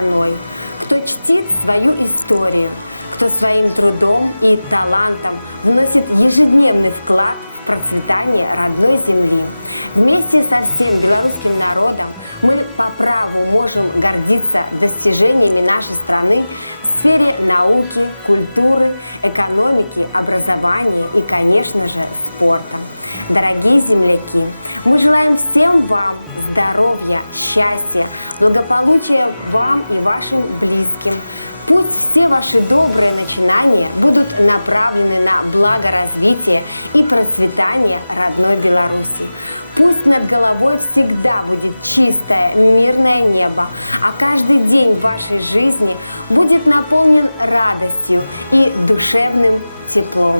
стороной, кто чтит свою историю, кто своим трудом и талантом вносит ежедневный вклад в процветание родной земли. Вместе со всем белорусским народом мы по праву можем гордиться достижениями нашей страны в сфере науки, культуры, экономики, образования и, конечно же, спорта. Дорогие земляки, мы желаем всем вам здоровья, счастья, благополучия вам и вашим близким. Пусть все ваши добрые начинания будут направлены на благо развития и процветание родной Беларуси. Пусть над головой всегда будет чистое, мирное небо, а каждый день вашей жизни будет наполнен радостью и душевным теплом.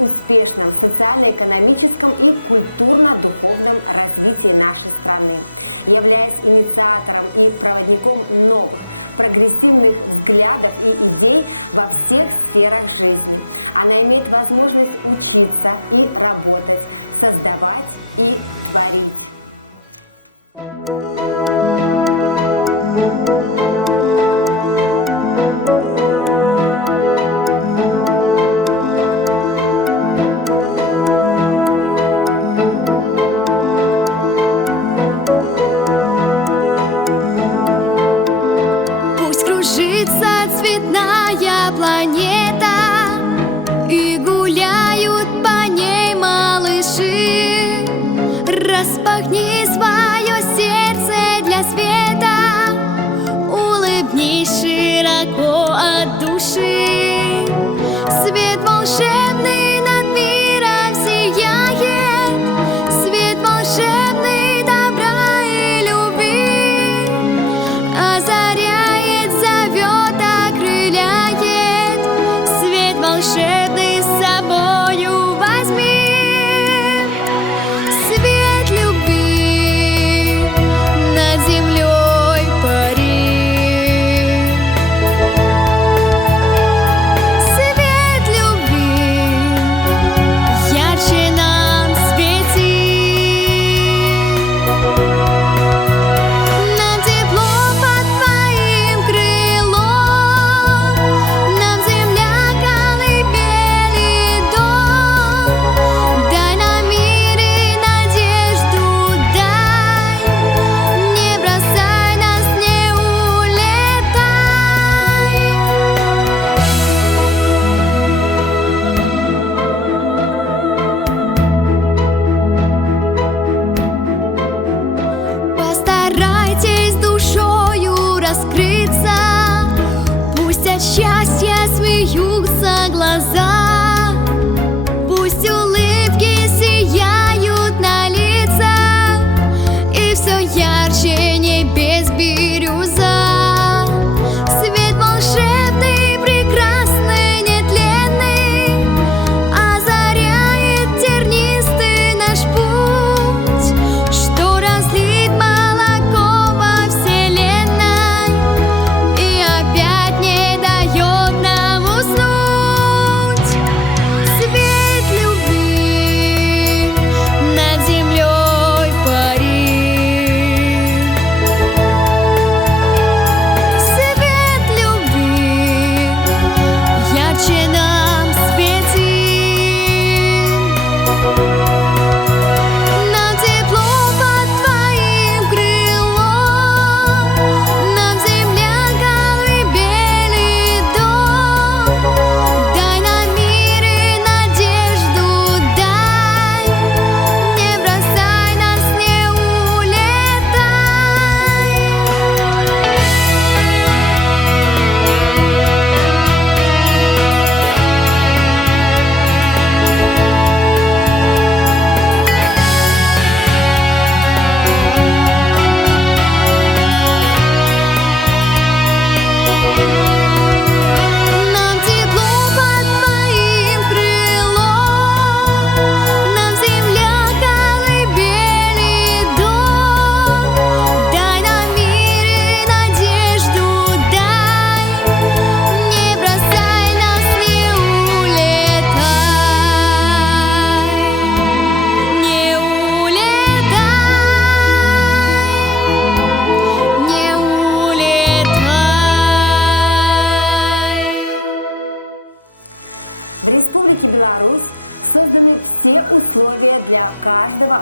в успешном социально-экономическом и культурно-духовном развитии нашей страны, являясь инициатором и проводником новых прогрессивных взглядов и идей во всех сферах жизни. Она имеет возможность учиться и работать, создавать и творить. Цветная планета, и гуляют по ней малыши. Распахни свои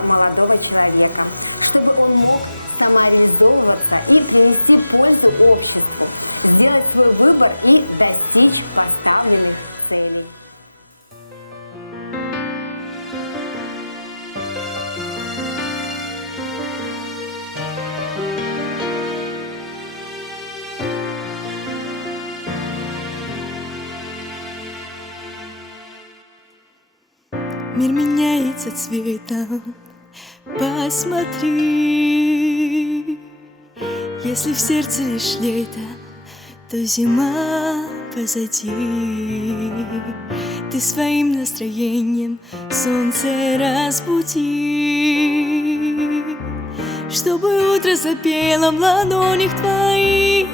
молодого человека, чтобы он мог самореализовываться и принести пользу обществу, сделать свой выбор и достичь поставленных целей. Мир меняется цветом, посмотри. Если в сердце лишь лето, то зима позади. Ты своим настроением солнце разбуди, чтобы утро запело в ладонях твоих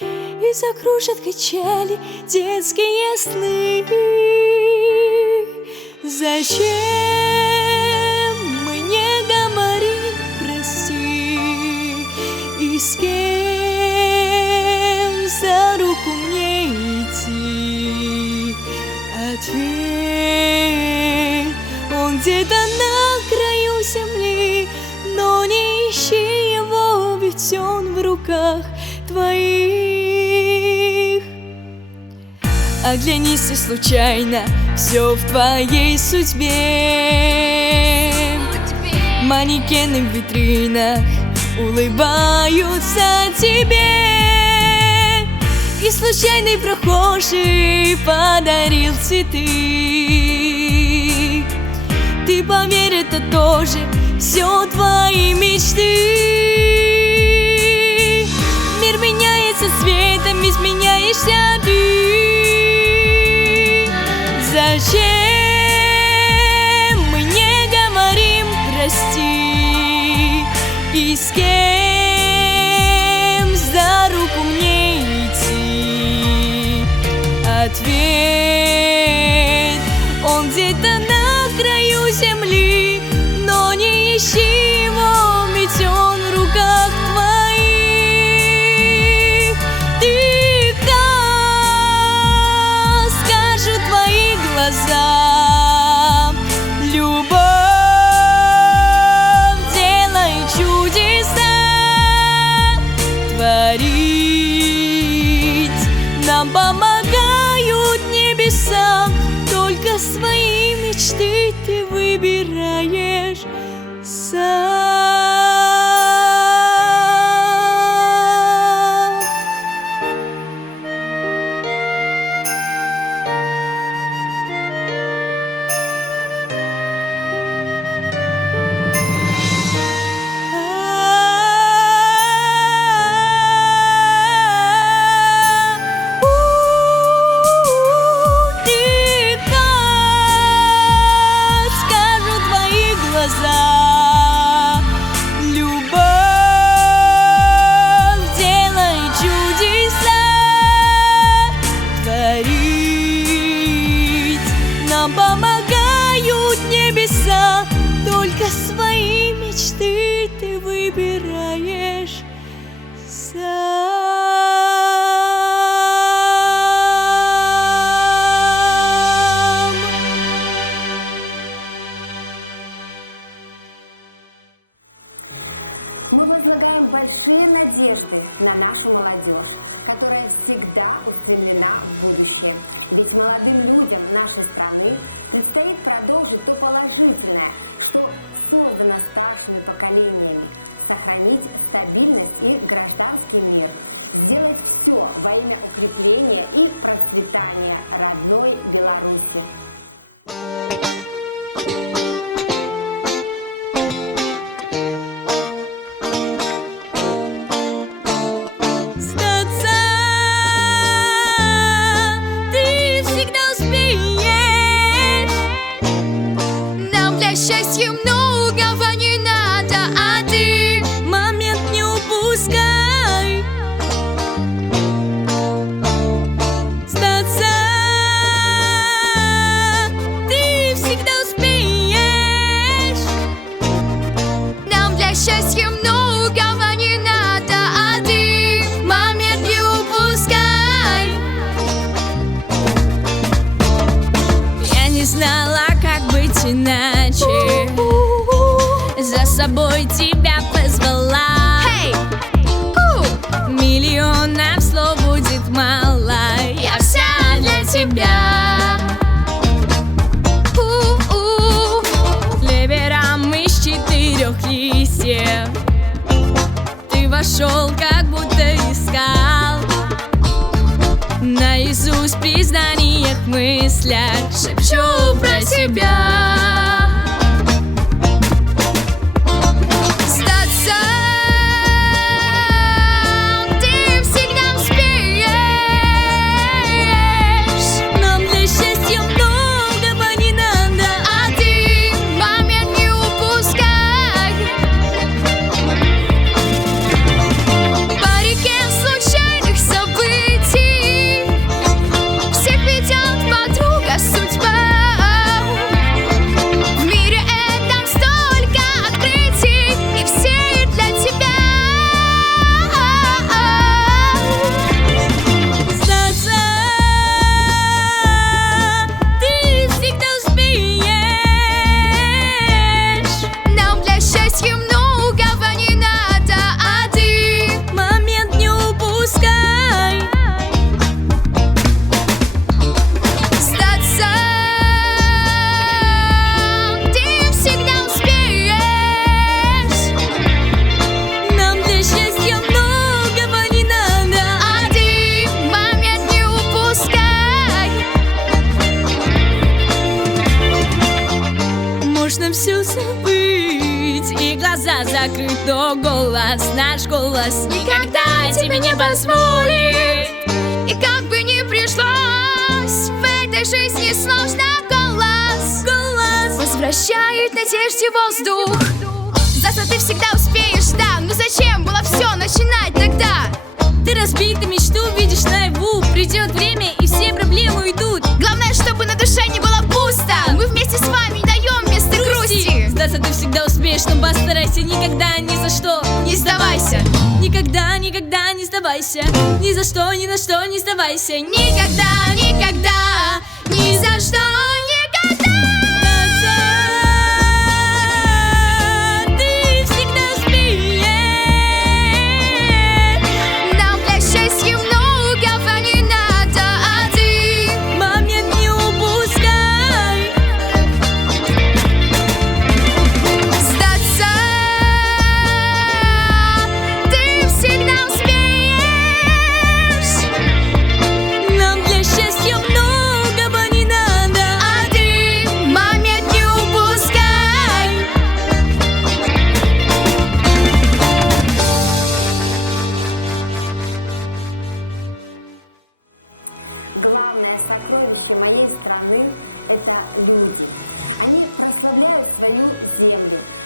и закружат качели детские сны. Зачем мы не говорим прости? И с кем за руку мне идти? Ответ, он где-то на краю земли, но не ищи его, ведь он в руках твоих. Оглянись и случайно, все в твоей судьбе. Манекены в витринах улыбаются тебе, и случайный прохожий подарил цветы. Ты поверь, это тоже все твои мечты. Мир меняется цветом, изменяешься ты. Зачем мы не говорим прости? И с кем за руку мне идти? Ответ, он где-то на краю земли, но не ищи его, ведь он в руках твоих. Ты кто? Скажут твои глаза. Любовь делает чудеса, творить нам помогают небеса. Только свои мечты ты выбираешь сам. Любовь делает чудеса, творить нам помогают небеса. Только свои мечты ты выбираешь сам. Мы возлагаем большие надежды на нашу молодежь, которая всегда устремлена в будущее. Ведь молодым людям нашей страны предстоит продолжить то положительное, что создано старшими поколениями, сохранить стабильность и гражданский мир, сделать все во имя укрепления и процветания родной Беларуси. Счастья многого не надо, а ты момент не упускай. Сдаться ты всегда успеешь. нам для счастья многого не надо, а ты момент не упускай. Я не знала, как быть иначе. иначе. За собой тебя позвала. Миллионов слов будет мало. Я вся для тебя. Клевером из 4 листьев ты вошел, как будто искал. Наизусть при знаниях, мыслях шепчу про тебя. Все забыть и глаза закрыть, но голос, наш голос никогда тебе не позволит. И как бы ни пришлось в этой жизни сложно, голос возвращает надежде воздух. Зато ты всегда успеешь, да, но зачем было все начинать тогда? Ты разбитую мечту видишь наяву. Придет время и все проблемы уйдут. Главное, чтобы на душе не было пусто. Мы вместе с вами даем место грусти. Сдаться ты всегда успеешь, но постарайся никогда ни за что не сдавайся. Никогда, никогда не сдавайся. Ни за что, ни на что не сдавайся. Никогда, никогда, ни за что, никогда.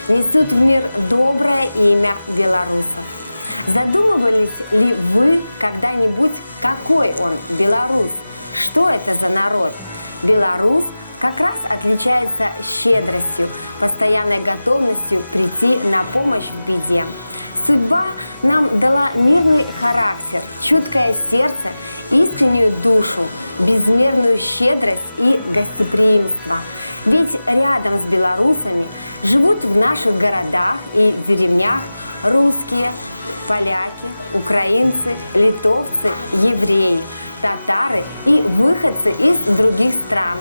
Несут мир доброе имя Беларуси. Задумывались ли вы когда-нибудь, какой он Беларусь? Что это за народ? Беларусь как раз отличается щедростью, постоянной готовностью прийти на помощь беде. Судьба нам дала мирный характер, чуткое сердце, истинную душу, безмерную щедрость и гостеприимство. Ведь рядом с белорусами живут в наших городах и деревнях русские, поляки, украинцы, литовцы, евреи, татары и выходцы из других стран.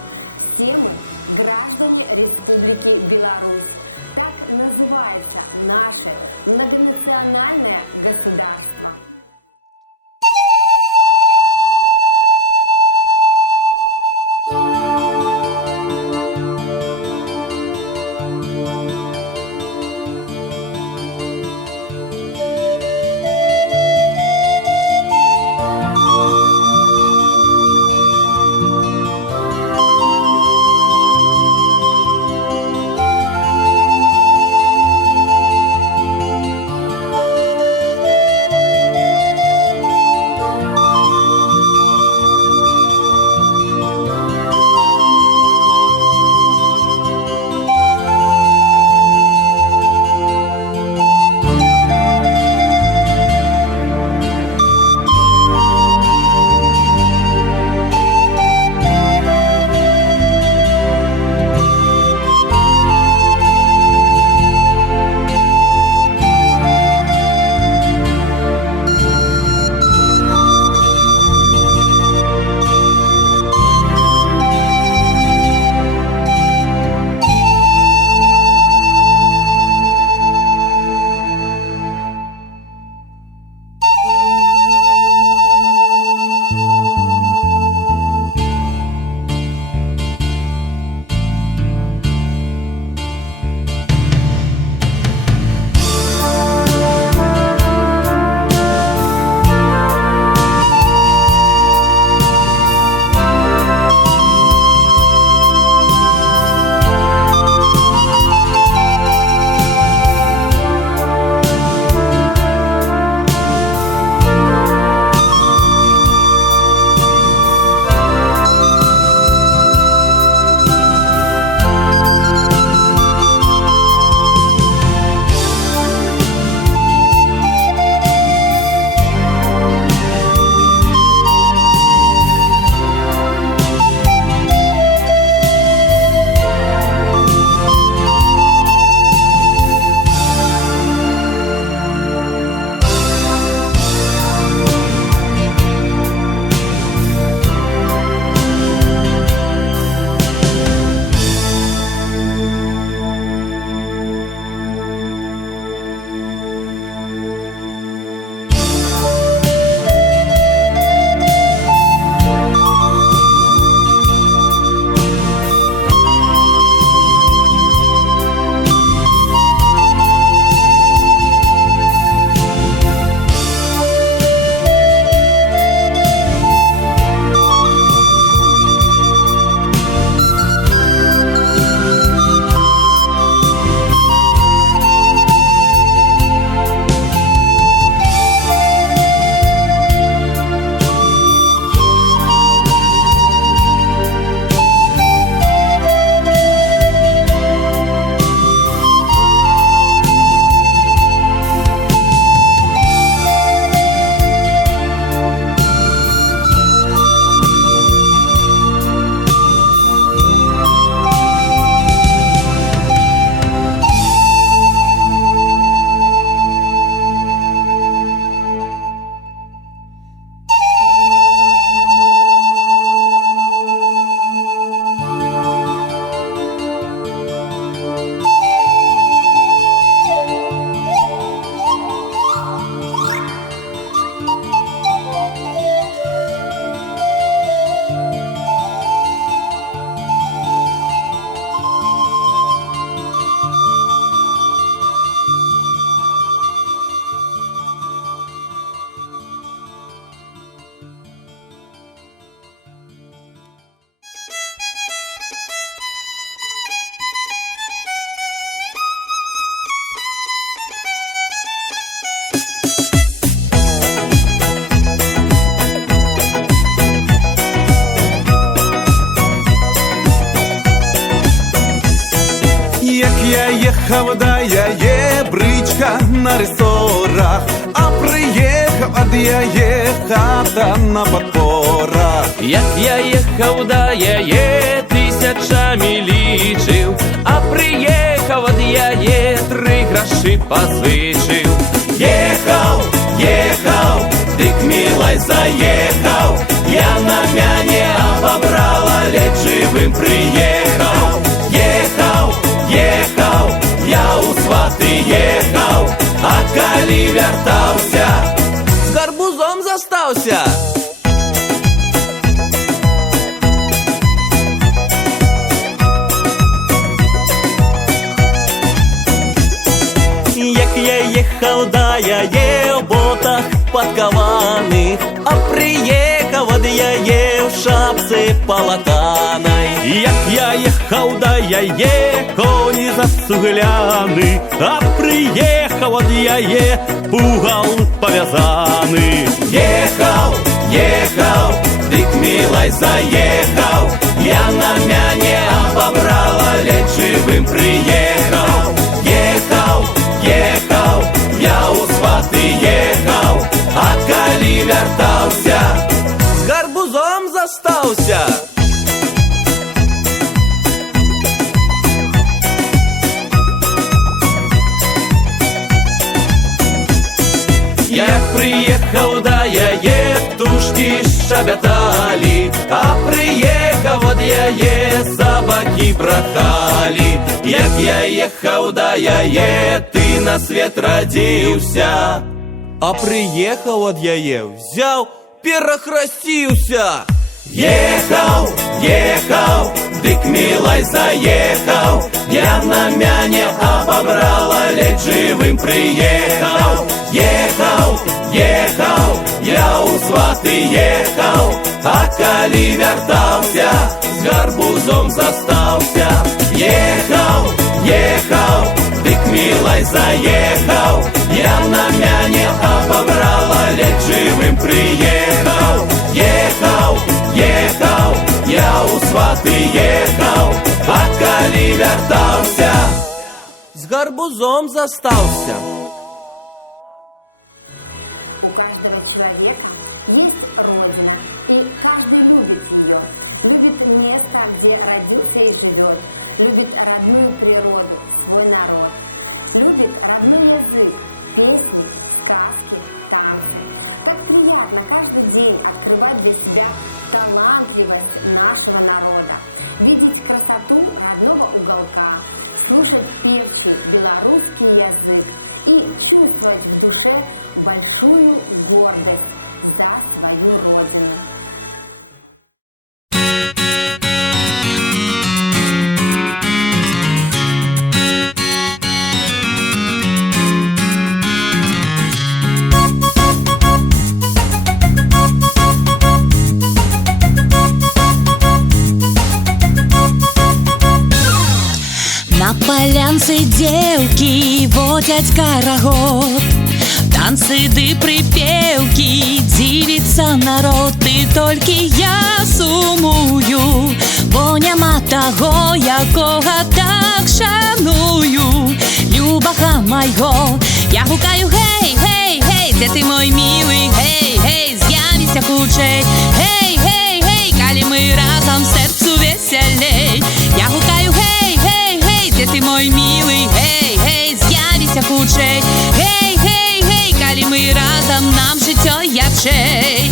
Все мы граждане Республики Беларусь. Так называется наше многонациональное государство. я ехав, да я бричка на ресорах, а приїхав, а я хата на подпорах. Як я їхав, да я тисячами лічив, а приїхав, от я 3 гроші позичив. Ехал, ехал, ты к милой заехал, я на мяне обобрала, ледь живым приехал. Ехал, ехал, я у сваты ехал, а коли вертался, З гарбузом застався. Як я ехал, да я в ботах подкованных, а приехал, вот я в шапце полотаной. Як я ехал, да я кони засугляны, а приехал, вот я пугал повязаны. ехал, ехал, ты к милой заехал, я на мяне обобрала, ледь живым приехал. Ехал, ехал, я у сваты ехал, а коли вертался, З гарбузом застався. як приехал, да я птушки щебетали, а приехал, вот я собаки брахали. Як я ехал, да я ты на свет родился, А приїхав, от я взяв, перехрестився. ехал, ехал, ты к милой заехал, я на мяне обобрала, ледь живым приехал. Ехал, ехал, я у сваты ехал, а коли вертался, с гарбузом застался. Ехал, ехал, ты к милой заехал, я на мяне обобрала, ледь живым приехал. Ехал, ехал, я у сваты ехал, а коли вертался, З гарбузом застався. У каждого человека есть родина, и каждый любит ее. Любит место, где родился и живет. Любит родную природу, свой народ. Любит родной язык, песни, сказки, танцы. Как приятно каждый день открывать для себя талантливость нашего народа. Видеть красоту родного уголка, слушать певчий белорусский язык и чувствовать в душе большую гордость за свою родину. На полянце девки водять карагод, танцы ды припевки, дивится народ. І тільки я сумую, бо нема того, якого так шаную. Любаха майго, я гукаю гей, гей, гей, де ти мой милий, гей, гей, з'явися хутчей, гей, гей, гей, коли ми разом серцю веселей. Я гукаю гей, гей, гей, де ти мой милий, гей, гей, з'явися хутчей, гей, гей, гей, коли ми разом, нам життя ярчей.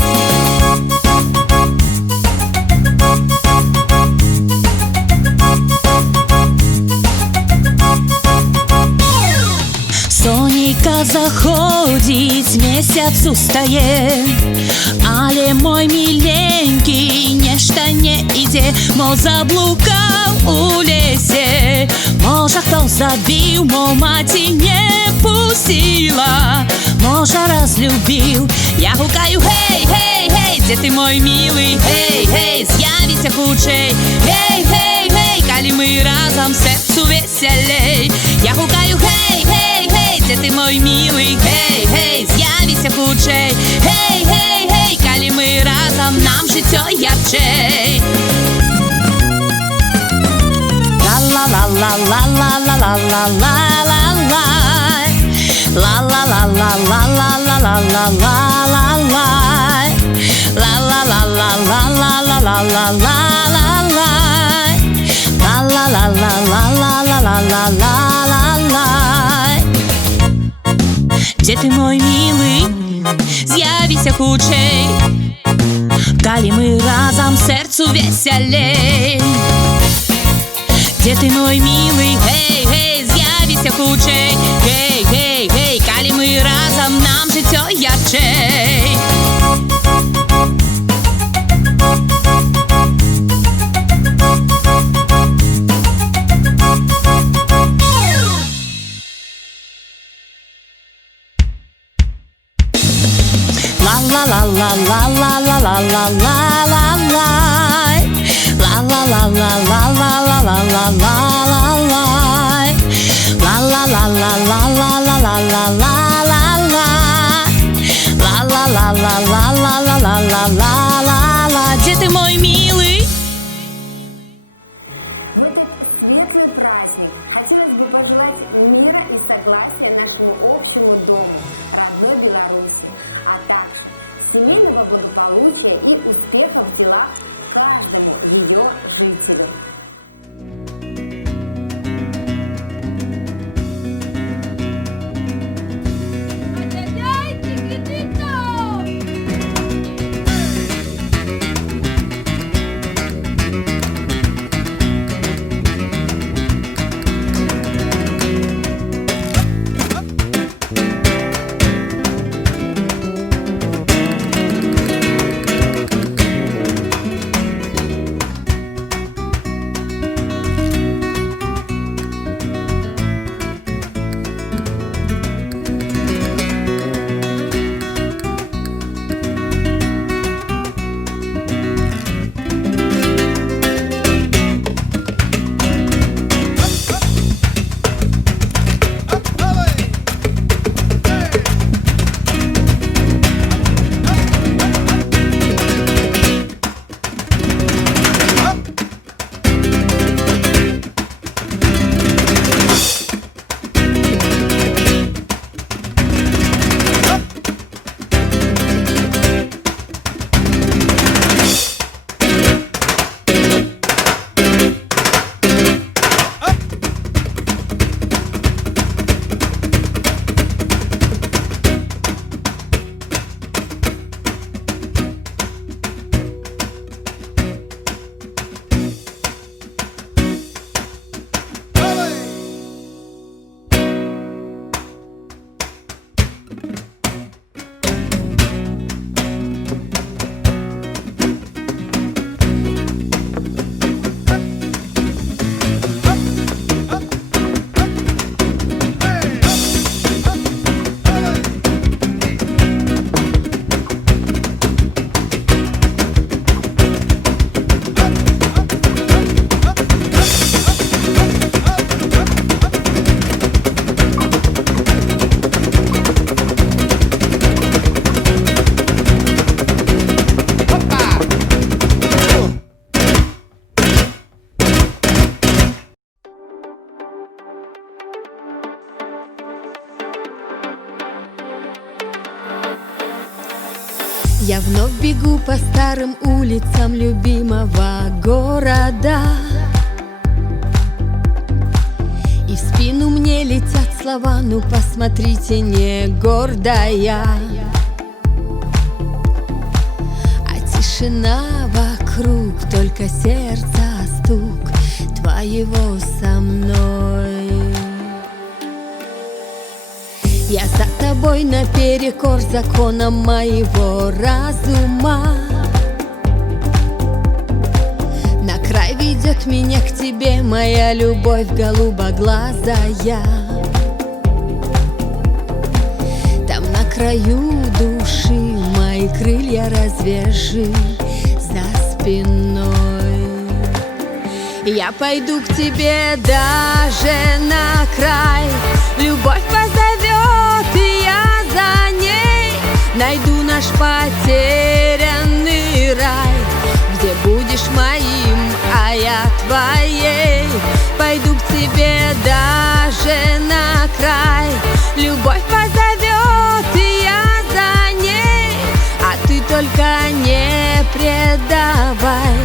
Сонечка заходить, месяц устає, але мой миленький нечто не іде, мо заблукав у лісі. Може, хто забив, мо маті не пустила, може, розлюбив. Я гукаю гей, гей, гей, де ти мой милий, гей, гей, з'явися хутчей, гей, гей, гей, коли ми разом, серцю веселей. Я гукаю гей, гей, гей, де ти мой милий, гей, гей, з'явися хутчей, гей, гей, гей, коли ми разом, нам життя ярчей. La la la la la la la Где ты, мой милый, з'явися хутчэй, калі мы разам сэрцу весялей. Где ты, мой милый, гей, гей, з'явися хутчэй, гей, гей, гей, калі мы разам, нам жыццё ярчэй. Где ты, мой милый? В этот светлый праздник хотелось бы пожелать мира и согласия нашему общему дому, родной Беларуси, а также семейного благополучия и успехов в делах каждому ее жителю. Я вновь бегу по старым улицам любимого города, и в спину мне летят слова: ну посмотрите, не гордая. А тишина вокруг, только сердца стук твоего со мной. Я за тобой наперекор законам моего разума. На край ведет меня к тебе моя любовь голубоглазая. Там на краю души мои крылья развяжи за спиной. Я пойду к тебе даже на край, любовь позовет, и я за ней найду наш потерянный рай, где будешь моим, а я твоей. Пойду к тебе даже Любовь позовет, и я за ней, а ты только не предавай.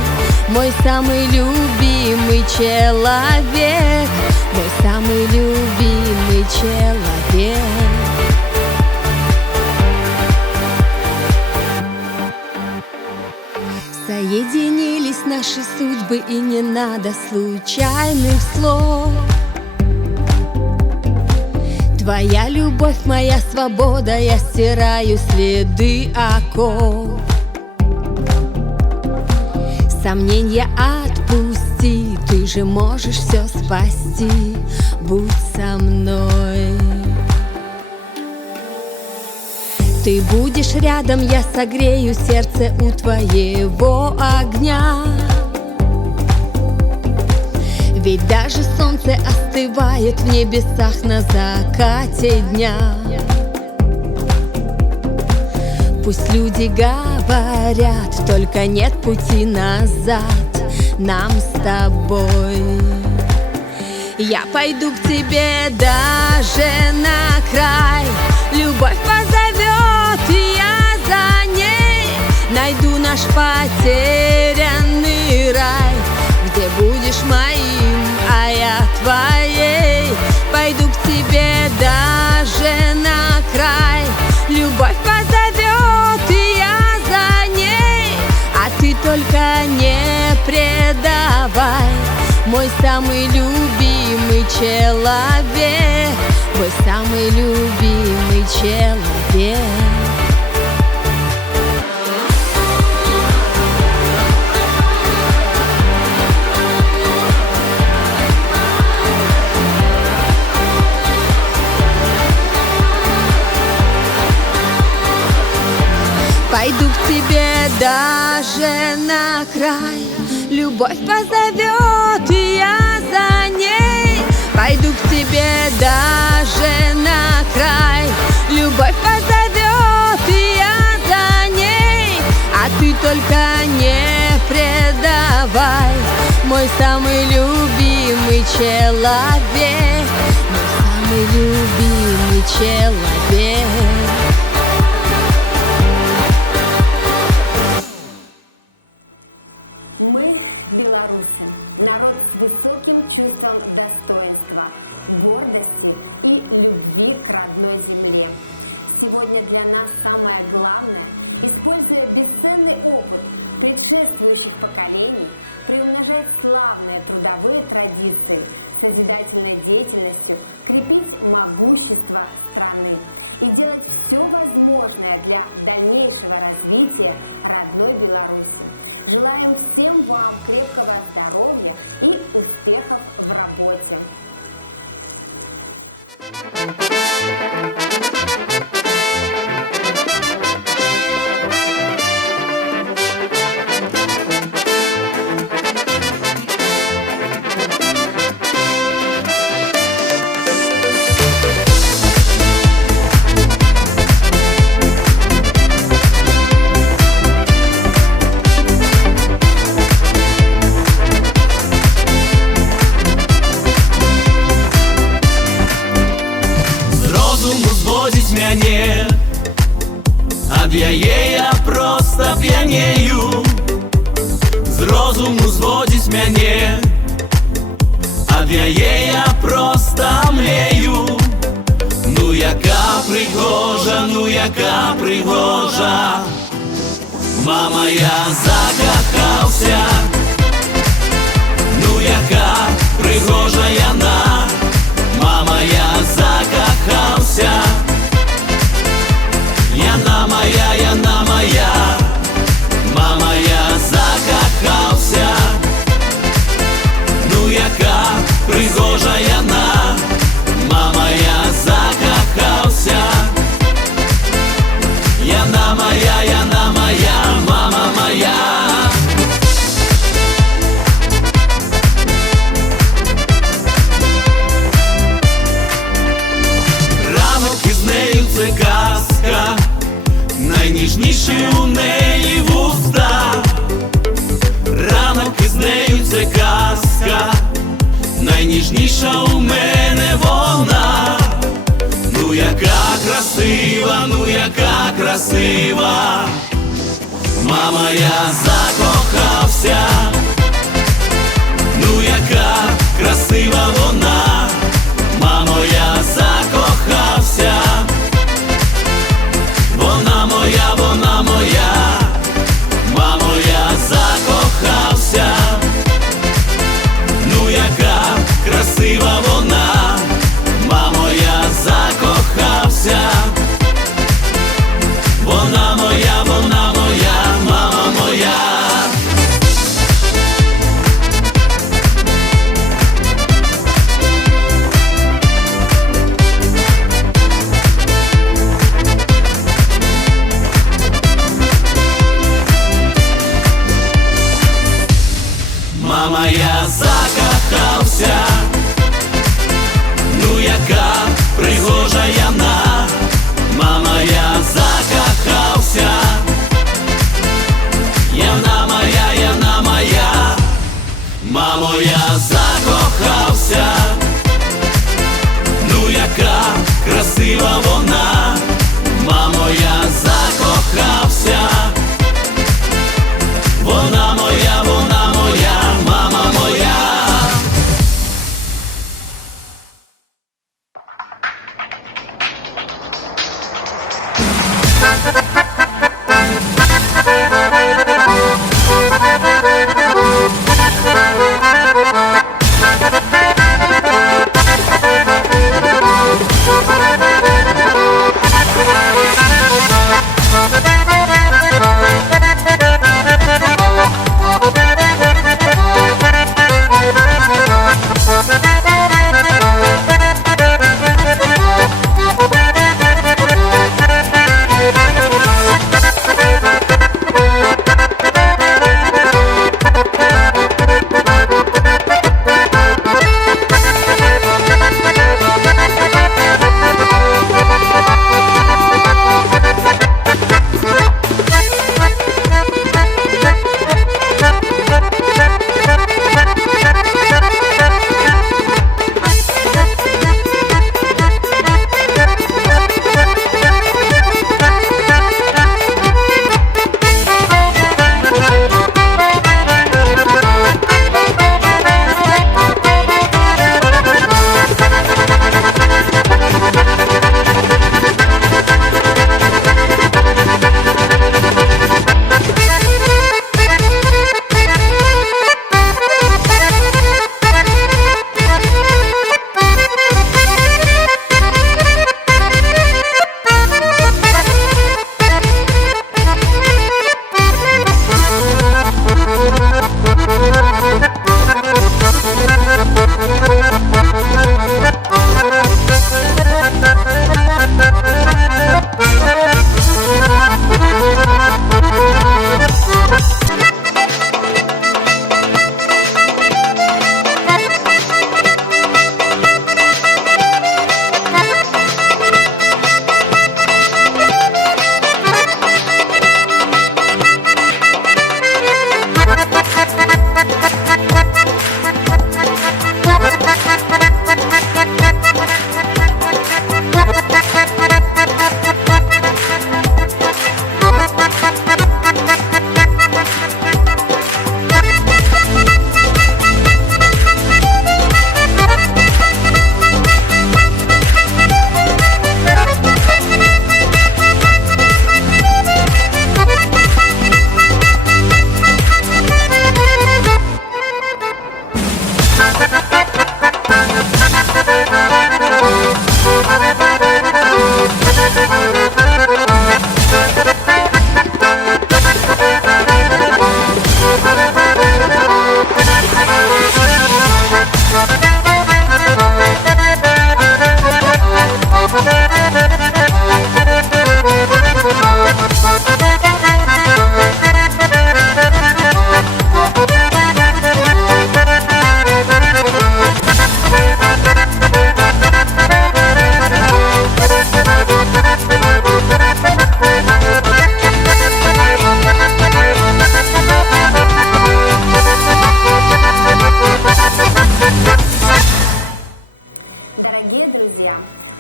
Мой самый любимый человек, мой самый любимый человек. Соединились наши судьбы, и не надо случайных слов. Твоя любовь, моя свобода, я стираю следы оков. Сомнения отпусти, ты же можешь все спасти. Будь со мной. Ты будешь рядом, я согрею сердце у твоего огня. Ведь даже солнце остывает в небесах на закате дня. Пусть люди говорят, только нет пути назад нам с тобой. Я пойду к тебе даже на край. Любовь позовет, и я за ней найду наш потерянный рай, где будешь моим, а я твоей. Пойду к тебе даже на край. Любовь позовет, и я за ней, а ты только не предавай. Мой самый любимый человек, мой самый любимый человек. Пойду к тебе даже на край. Любовь позовет, и я за ней. Пойду к тебе даже на край. Любовь позовет, и я за ней, а ты только не предавай. Мой самый любимый человек, мой самый любимый человек. Народ с высоким чувством достоинства, гордости и любви к родной земле. Сегодня для нас самое главное, используя бесценный опыт предшествующих поколений, приумножать славные трудовые традиции, созидательной деятельностью, крепить могущество страны и делать все возможное для дальнейшего развития родной Беларуси. Желаем всем вам крепкого здоровья и успехов в работе. Я просто п'янею, з розуму зводить мяне, ад яе я просто млею. Ну яка пригожа, ну яка пригожа, мама, я закахаўся. Ну яка пригожа яна, мама, я закахаўся. Яна моя, мама, я закахаўся. Ну яка пригожа яна, мама, я закахаўся. Яна моя, мама моя. Ранок із нею це казка, найніжніші у неї вуста. Ранок із нею це казка, найніжніша у мене вона. Ну ну яка красива. Мама, я закохався, ну яка красива вона. Мамо, я закохався, вона моя, вона моя. Мамо, я закохався, ну яка красива вона. Мамо, я закохався, вона моя, вона моя, мама моя.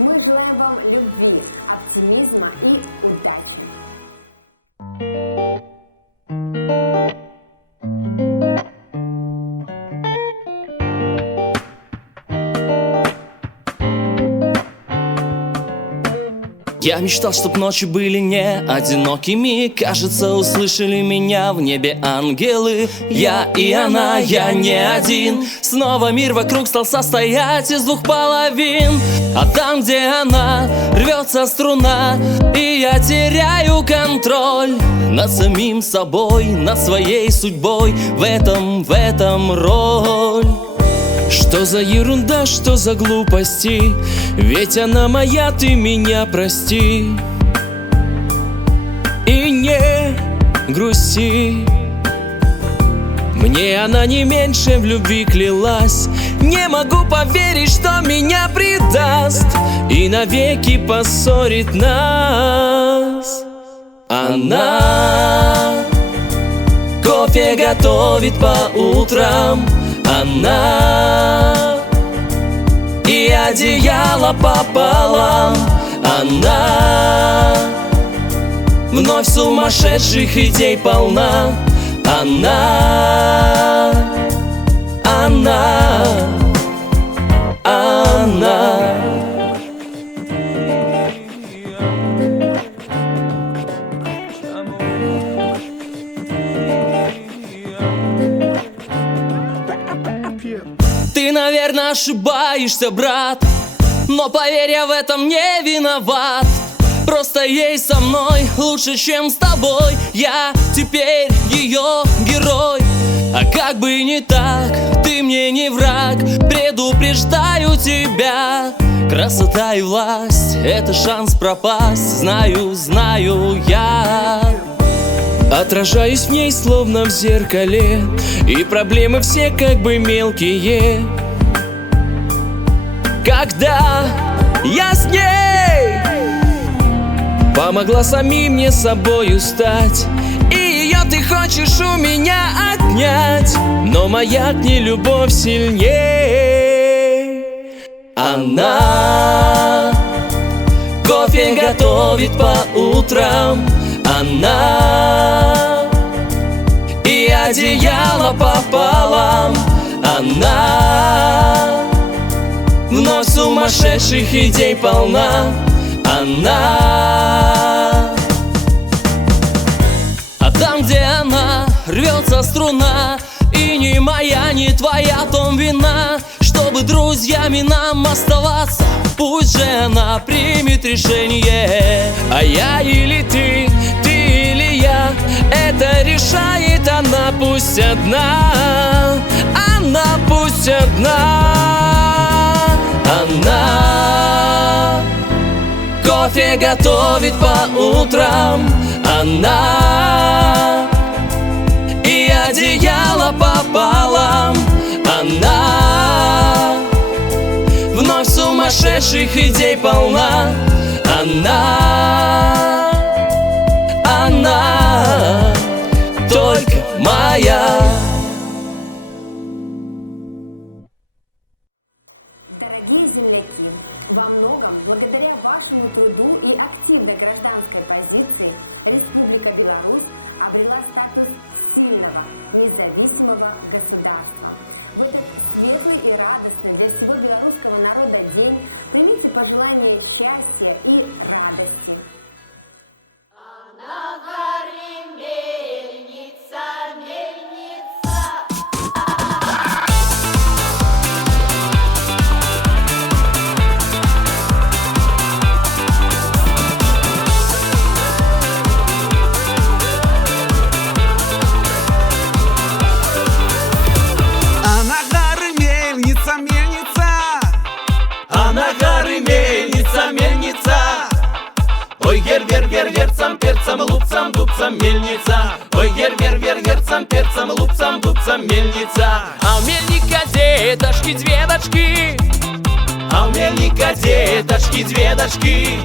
Мы желаем вам любви, оптимизма и удачи. Я мечтал, чтоб ночи были не одинокими. Кажется, услышали меня в небе ангелы. Я и она, я не один. Снова мир вокруг стал состоять из двух половин. А там, где она, рвется струна, и я теряю контроль над самим собой, над своей судьбой. В этом роль. Что за ерунда, что за глупости? Ведь она моя, ты меня прости. И не грусти. Мне она не меньше в любви клялась. Не могу поверить, что меня предаст и навеки поссорит нас. Она кофе готовит по утрам. Она и одеяло пополам. Она вновь сумасшедших идей полна. Она Ты, наверное, ошибаешься, брат, но поверь, я в этом не виноват. Просто ей со мной лучше, чем с тобой. Я теперь ее герой. А как бы не так, ты мне не враг. Предупреждаю тебя. Красота и власть — это шанс пропасть. Знаю я. Отражаюсь в ней, словно в зеркале, и проблемы все как бы мелкие. Когда я с ней, помогла самим мне собою стать. И ее ты хочешь у меня отнять, но моя к ней любовь сильнее. Она кофе готовит по утрам. Она и одеяло пополам. Она вновь сумасшедших идей полна. Она, а там, где она, рвется струна. И не моя, не твоя, том вина. Чтобы друзьями нам оставаться, пусть же она примет решение. А я или ты или я, это решает она, пусть одна. Она пусть одна. Она кофе готовит по утрам. Она и одеяло пополам. Она вновь сумасшедших идей полна. Она только моя. Дорогие земляки, во многом благодаря вашему труду и активной гражданской позиции Республика Беларусь обрела статус сильного, независимого государства. В этот светлый и радостный для всего белорусского народа день примите пожелания счастья и радости. На горе мельница, мельница. А на горы мельница, мельница. А на горы мельница, мельница. Ой, герцам, перцам, лупцам, дубцам, мельница. Ой, герцам, перцам, лупцам, дубцам, мельница. А у мельника деточки, две дочки. А у мельника деточки, две дочки.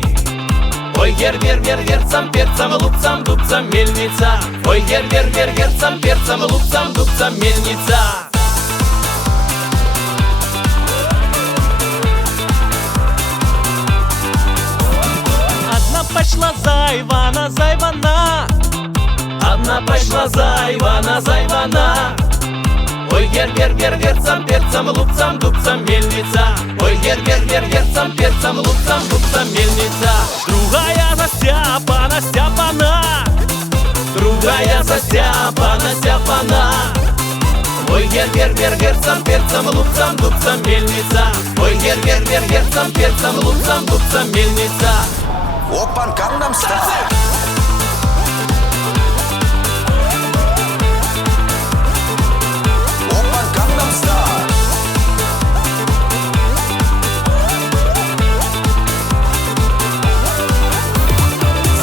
Ой, герцам, перцам, лупцам, дубцам, мельница. Ой, герцам, перцам, лупцам, дубцам, мельница. пошла за Ивана, за Ивана. Одна пошла за Ивана, за Ивана. Ой, гер-гер-гер-герцам, перцам, лупцам, дубцам, мельница. Ой, гер-гер-гер-герцам, перцам, лупцам, дубцам, мельница. Другая за Степана, Степана. Другая за Степана, Степана. Ой, гер-гер-гер-герцам, перцам, лупцам, дубцам, мельница. Ой, гер-гер-гер-герцам, перцам, лупцам, дубцам, мельница. Опан Gangnam Style. Опан Gangnam Style.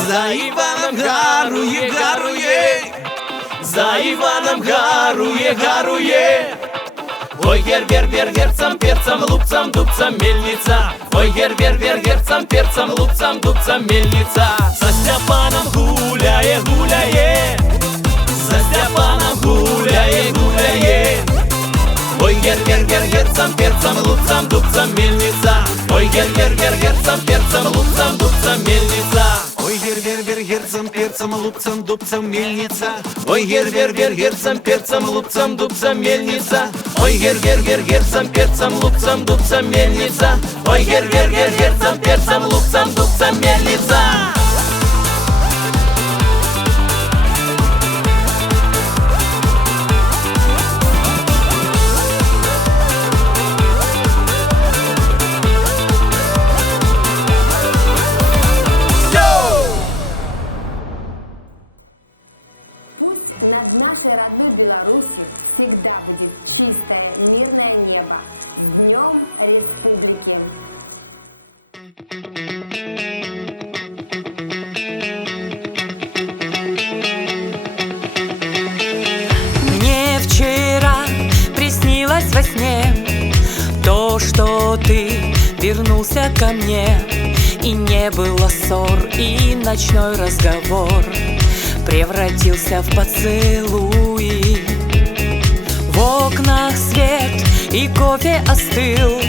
За Иваном гаруе, гаруе. За Иваном гаруе, гаруе. Ой, гер-гер-гер-герцам, перцам, лупцам, дубцам, мельница. Ой, гер-гер-гер-герцам, перцам, лупцам, дубцам, мельница. За Степаном гуляе, гуляе. За Степаном гуляе, гуляе. Ой, гер-гер-гер-герцам, перцам, лупцам, дубцам, мельница. Ой, гер-гер-гер-герцам, перцам, лупцам, дубцам, мельница. Ой, гер-гер-гер-герцам, перцам, лупцам, дубцам, мельница. Ой, гер-гер-гер-герцам, перцам, лупцам, дубцам, мельница. Ой, гер-гер-гер-герцам, перцам, лупцам, дубцам, мельница. Ой, гер-гер-гер-герцам, перцам, лупцам, дубцам, мельница. Пусть над нашей родной Беларуси всегда будет чистое мирное небо. С Днем Республики! Мне вчера приснилось во сне то, что ты вернулся ко мне, и не было ссор, и ночной разговор превратился в поцелуи. В окнах свет, и кофе остыл.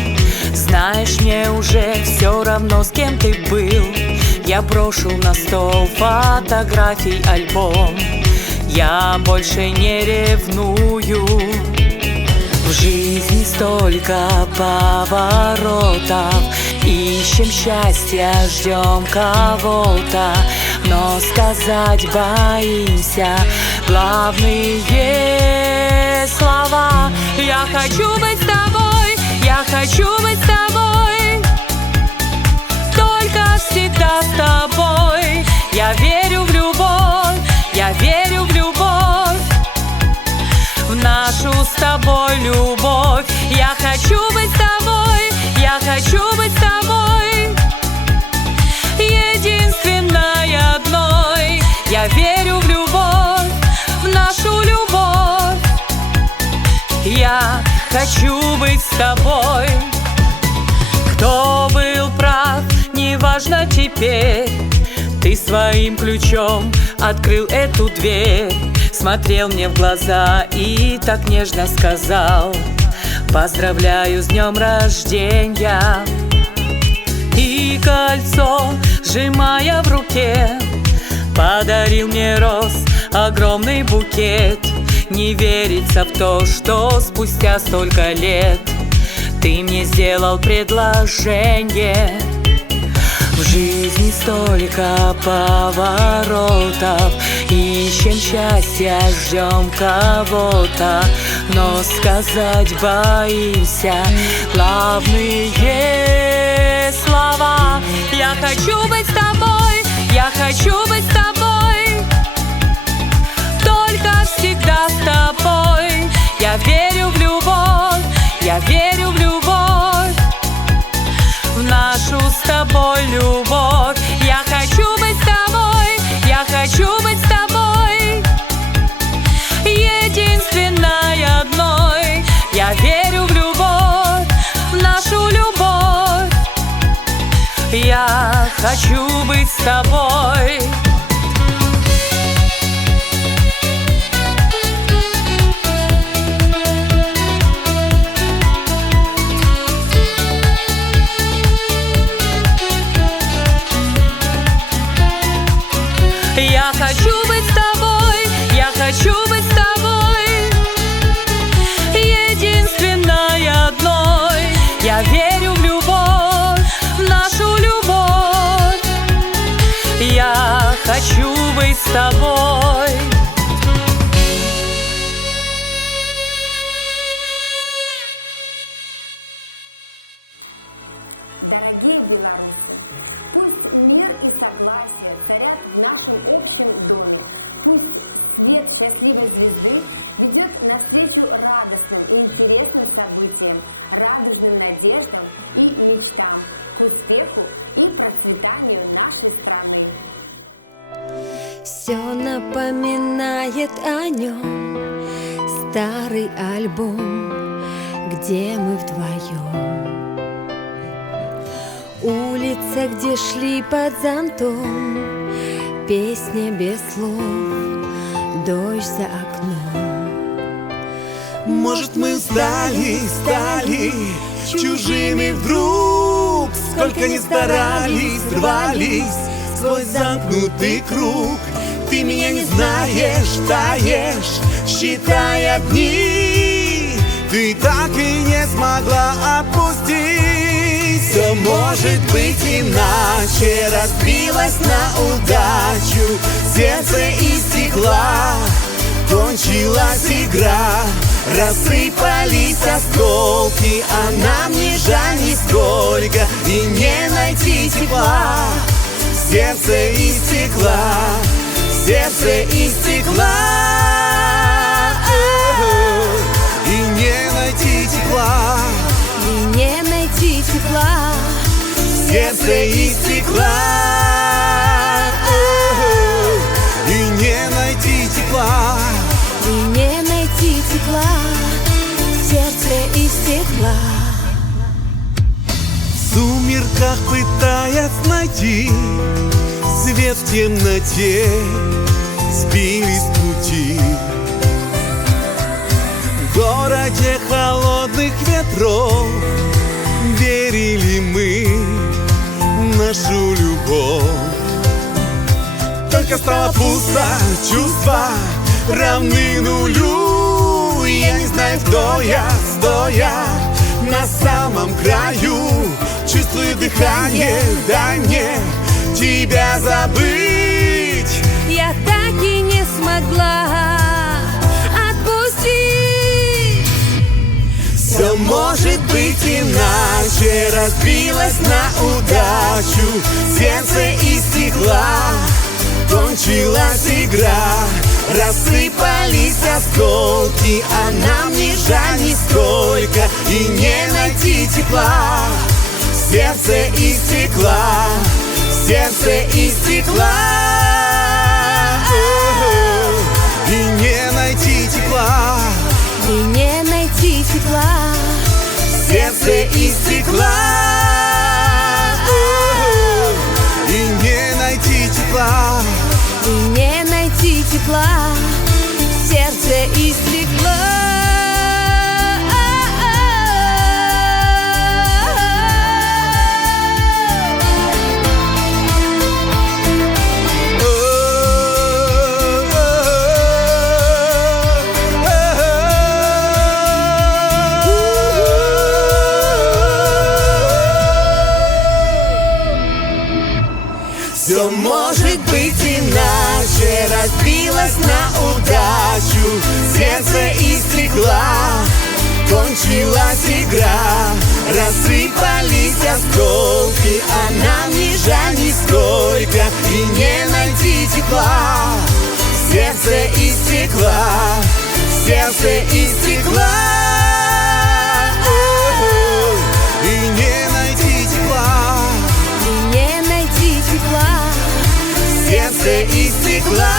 Знаешь, мне уже все равно, с кем ты был. Я брошу на стол фотографий альбом. Я больше не ревную. В жизни столько поворотов. Ищем счастья, ждем кого-то, но сказать боимся главные слова. Я хочу быть с тобой, я хочу быть с тобой, только всегда с тобой. Я верю в любовь, я верю в любовь, в нашу с тобой любовь. Я хочу быть с тобой, я хочу быть с тобой, единственной одной. Я верю в любовь, в нашу любовь. Я хочу быть с тобой. Кто был прав, неважно теперь. Ты своим ключом открыл эту дверь, смотрел мне в глаза и так нежно сказал: поздравляю с днем рождения. И кольцо, сжимая в руке, подарил мне роз огромный букет. Не верится в то, что спустя столько лет ты мне сделал предложение. В жизни столько поворотов. Ищем счастья, ждем кого-то, но сказать боимся главные слова. Я хочу быть с тобой, я хочу быть с тобой, только всегда с тобой. Я верю в любовь, я верю в любовь, в нашу с тобой любовь. Я хочу быть с тобой, я хочу быть с тобой, единственной одной. Я верю в любовь, в нашу любовь. Я хочу быть с тобой. Я хочу быть с тобой, я хочу быть с тобой, единственной одной. Я верю в любовь, в нашу любовь. Я хочу быть с тобой. Дорогие белорусы, пусть мир и согласие царят в нашем общем доме. Пусть свет счастливой звезды ведет навстречу радостным и интересным событиям, радужным надеждам и мечтам, к успеху и процветанию нашей страны. Все напоминает о нем старый альбом, где мы вдвоем. Улица, где шли под зонтом, песня без слов, дождь за окном. Может, мы стали чужими вдруг, сколько ни старались, рвались сквозь замкнутый круг. Ты меня не знаешь, таешь, считая дни. Ты так и не смогла отпустить. Все может быть иначе, разбилось на удачу. Сердце из стекла, кончилась игра. Рассыпались осколки, а нам не жаль нисколько. И не найти тепла. Сердце из стекла, сердце из стекла. И не найти тепла. И не найти тепла. Сердце из стекла. И не найти тепла. И не найти тепла. Сердце из стекла. В сумерках пытаясь найти свет в темноте, сбились с пути. В городе холодных ветров верили мы в нашу любовь. Только стало пусто, чувства равны нулю. Я не знаю, кто я, стоя на самом краю. Чувствую дыхание, дай мне тебя забыть. Я так и не смогла отпустить. Все может быть иначе, разбилось на удачу. Сердце из стекла, кончилась игра. Рассыпались осколки, а нам не жаль нисколько. И не найти тепла. Сердце из стекла, сердце из стекла. И не найти тепла. И не найти тепла. Сердце из стекла. И не найти тепла. И не найти тепла. Сердце из стекла. Все может быть иначе, разбилось на удачу. Сердце из стекла, кончилась игра. Рассыпались осколки, а нам не жаль нисколько. И не найти тепла. Сердце из стекла, сердце из стекла. И не найти тепла. И не найти тепла. Сердце из стекла.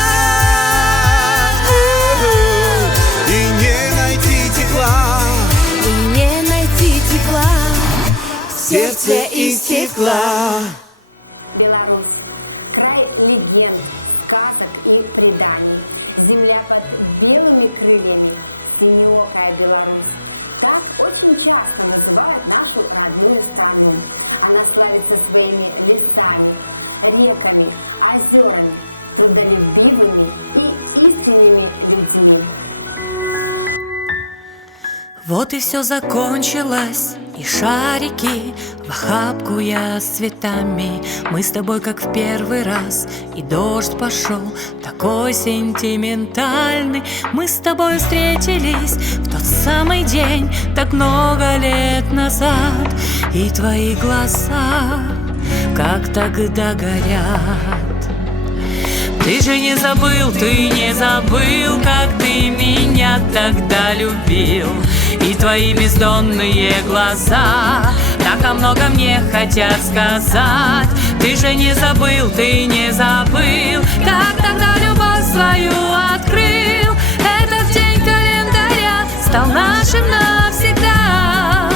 И не найти тепла. И не найти тепла. Сердце из стекла. Беларусь, край легенд, сказок и преданий. Земля под белыми крыльями, синеокая Беларусь. Так очень часто называют нашу родную страну. Она славится своими лесами, реками, озерами, трудолюбивыми и истинными людьми. Вот и все закончилось, и шарики в охапку я с цветами. Мы с тобой как в первый раз, и дождь пошел такой сентиментальный. Мы с тобой встретились в тот самый день, так много лет назад. И твои глаза, как тогда горят. Ты же не забыл, ты не забыл, как ты меня тогда любил. И твои бездонные глаза так о многом мне хотят сказать. Ты же не забыл, ты не забыл, как тогда любовь свою открыл. Этот день календаря стал нашим навсегда.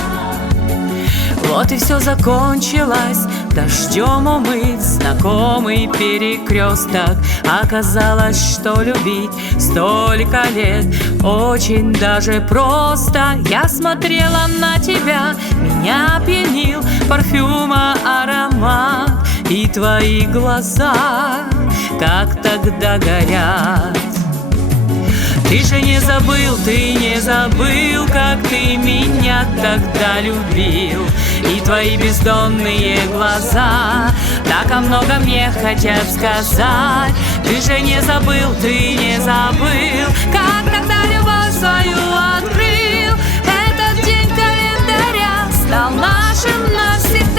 Вот и все закончилось, дождем умыт знакомый перекресток. Оказалось, что любить столько лет очень даже просто. Я смотрела на тебя, меня пьянил парфюма аромат. И твои глаза, как тогда горят. Ты же не забыл, ты не забыл, как ты меня тогда любил. И твои бездонные глаза так о многом мне хотят сказать. Ты же не забыл, ты не забыл, как тогда любовь свою открыл. Этот день календаря стал нашим навсегда.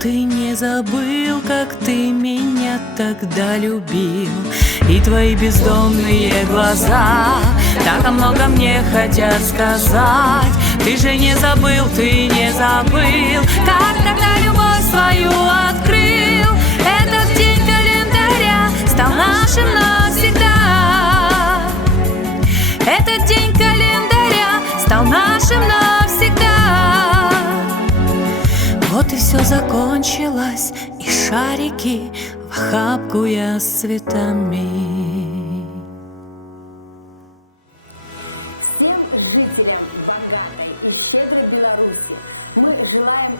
Ты не забыл, как ты меня тогда любил. И твои бездонные глаза так о многом мне хотят сказать. Ты же не забыл, ты не забыл, как тогда любовь свою открыл. Этот день календаря стал нашим навсегда. Этот день календаря стал нашим навсегда. Вот и все закончилось, и шарики в охапку я с цветами. Всем жителям Пожарной и щедрой Беларуси мы желаем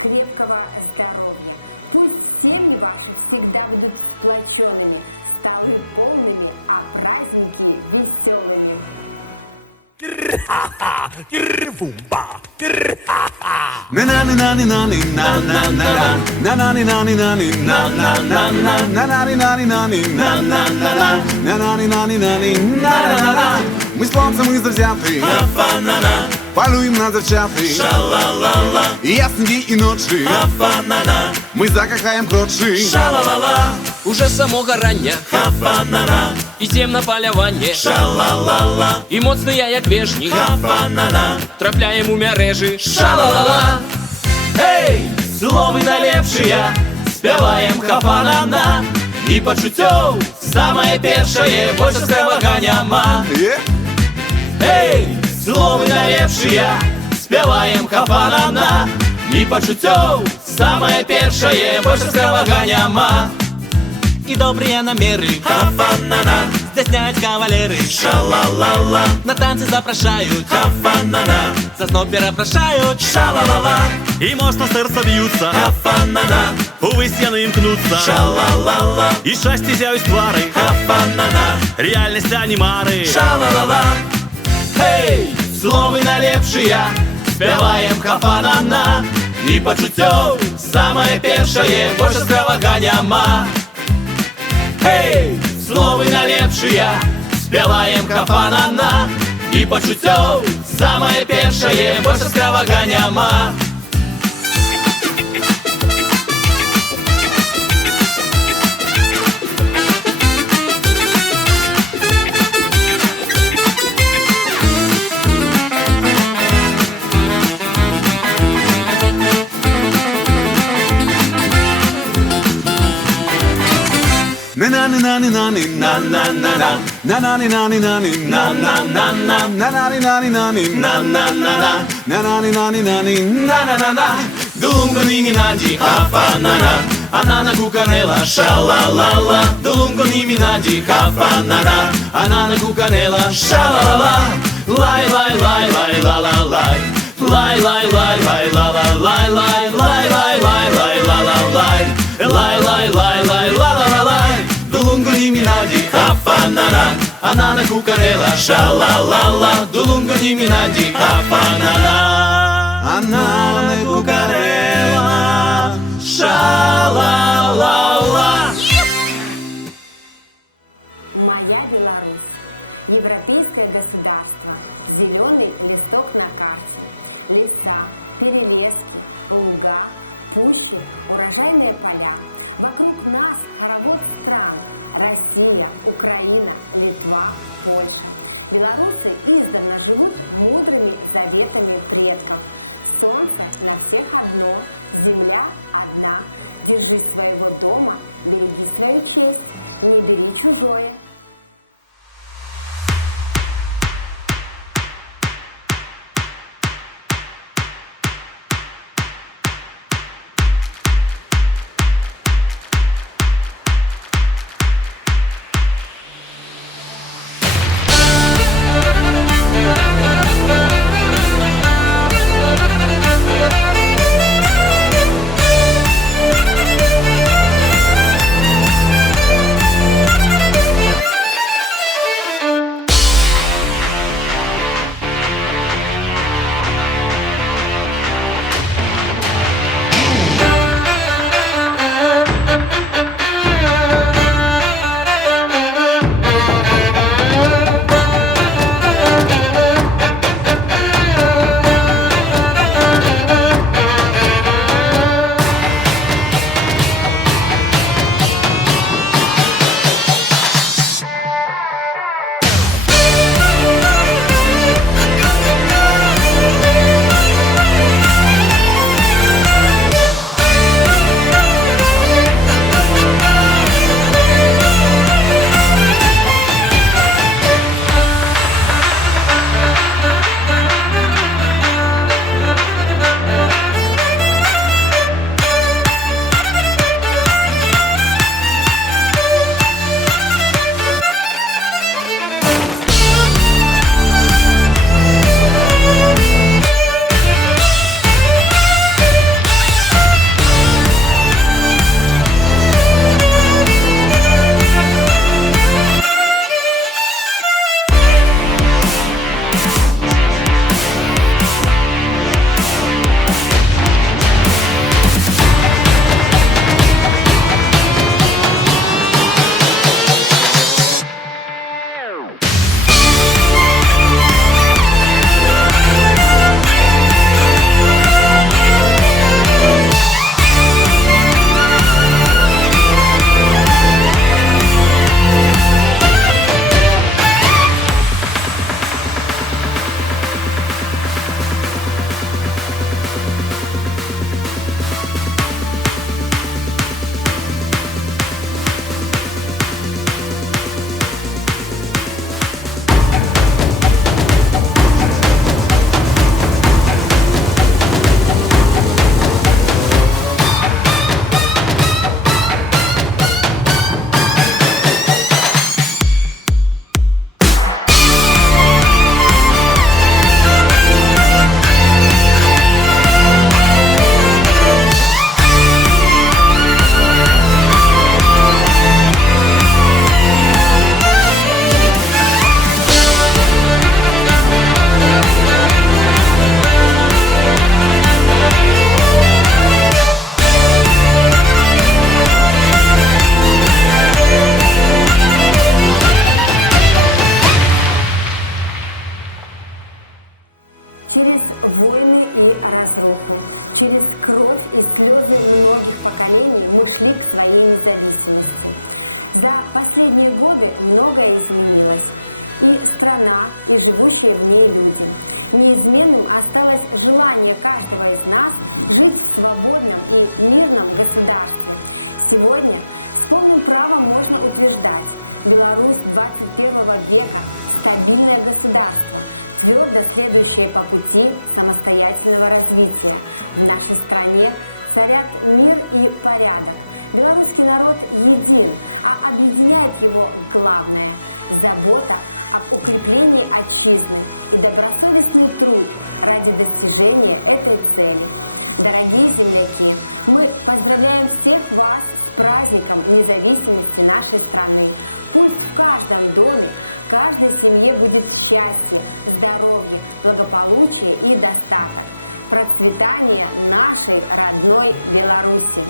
крепкого здоровья. Пусть семьи ваши всегда будут сплоченными, столы полными, а праздники веселыми. Мы с хлопцем из завзяты, полюем на зачаты, и ясні і ночі, ми закахаем крочі. Уже самого рання, ідем на полювання, і моцний я як вежник, трапляем у мережі. Ша-ла-ла-ла. Эй, словы налепшие, спяваем хафанана. І почуттів самое першее, больше скравагання ма. Эй, словы налепшие, спяваем хафанана. І почуттів самое першее, больше скравагання ма. И добрые намеры, Хафанана, стеснять кавалеры, ша-ла-ла-ла. на танцы запрошают, Хафанана, за снопера прошают, ша-ла-ла-ла. и мощно сердца бьются, Хафанана, увы стены им кнутся, ша-ла-ла-ла. и счастье зяют твары, Хафанана, реальность анимары. ша-ла-ла-ла. Эй, словы налепшие, спяваем хафанана. І почуттів самое першее, больше скравагання ма. Эй, словы налепшие, спяваем хафанана. І почуттів самое першее, больше скравагання ма. На-на-на-на nani nani na na na na na nani nani nani na na na na na nani nani nani na na na na na nani nani nani na na na na Долунго ними нади хафанана, анана куканела шалалала. Долунго ними нади хафанана, анана куканела шалалала. Лай лай лай лай ла ла лай, лай лай лай лай ла ла лай лай лай лай лай лай ла ла лай, лай лай лай лай ла ла ла лай. Долунго ними нади хафанана, анана куканела шалалала. Долунго ними нади хафанана. Анана Кукарела, ша-ла-ла-ла. Моя Беларусь, европейское государство, зеленый листок на карте, леса, перелески, луга, пушки, урожайные поля. Вокруг нас работают страны: Россия, Украина, Литва, Польша. Белорусы издавна живут мудрыми заветами предков. Солнце на всех одно, земля одна. Держи своего дома, береги свою честь, не бери чужое. и живущие в ней люди. Неизменным осталось желание каждого из нас жить в свободном и мирном государстве. Сегодня С полным правом можно утверждать, Беларусь 21 века – стабильное государство, твердо следующее по пути самостоятельного развития. В нашей стране царят мир и порядок. Белорусский народ един, а объединяет его главное – забота об укреплении отчизны и добросовестный труд ради достижения этой цели. Дорогие земляки, мы поздравляем всех вас с праздником независимости нашей страны. Пусть в каждом доме, в каждой семье будет счастье, здоровье, благополучие и достаток. Процветание нашей родной Беларуси.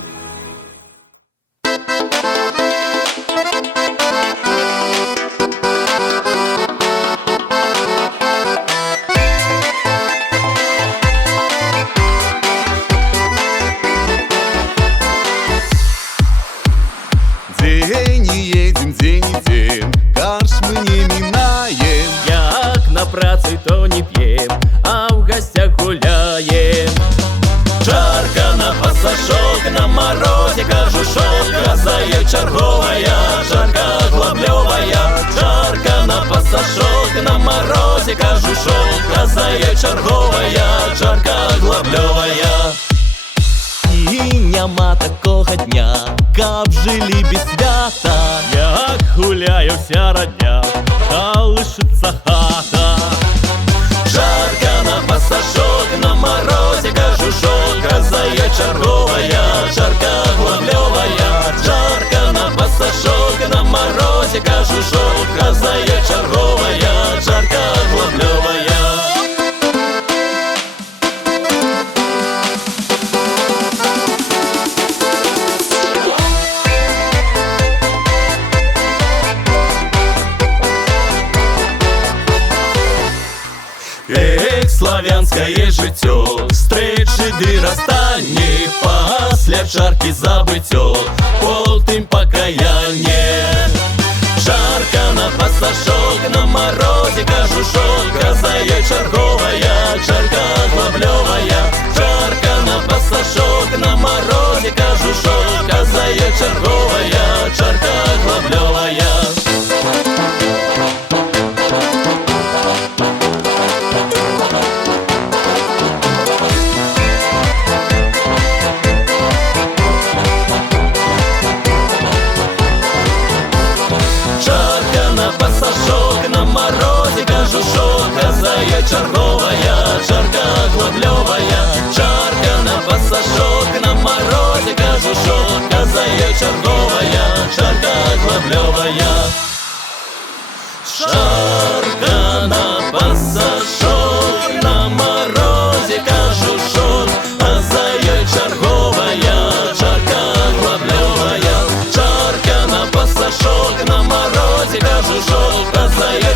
День не едем, день идем, каршмы не минаем. Як на праці, то не п'єм, а в гостях гуляєм. Жарко на пасашок, на морозе кожушок, козая черговая, жарко глаблевая. Жарко на пасашок, на морозе кожушок, козая черговая, жарко глаблевая. І нема такого дня, каб жили без свята. Як гуляє вся родня, та лишиться хата. Жарко на пасашок, на морозе кожушок, козая черговая, жарко глаблевая. Жарко на пасашок, на морозе кожушок, козая черговая, жарко глаблевая. Славянское життё, встречи ды расстанні, пасля чаркі забыццё, потым пакаянне. Жарко на пасашок, на морозе кожушок, козая черговая, жарко глаблевая. Жарко на пасашок, на морозе кожушок, козая черговая, жарко глаблевая. Козая черговая, жарко глаблевая. Жарко на пасашок, на морозе кожушок, козая черговая, жарко глаблевая. Жарко на пасашок, на морозе кожушок, козая черговая, жарко глаблевая. Жарко на пасашок, на морозе кожушок, козая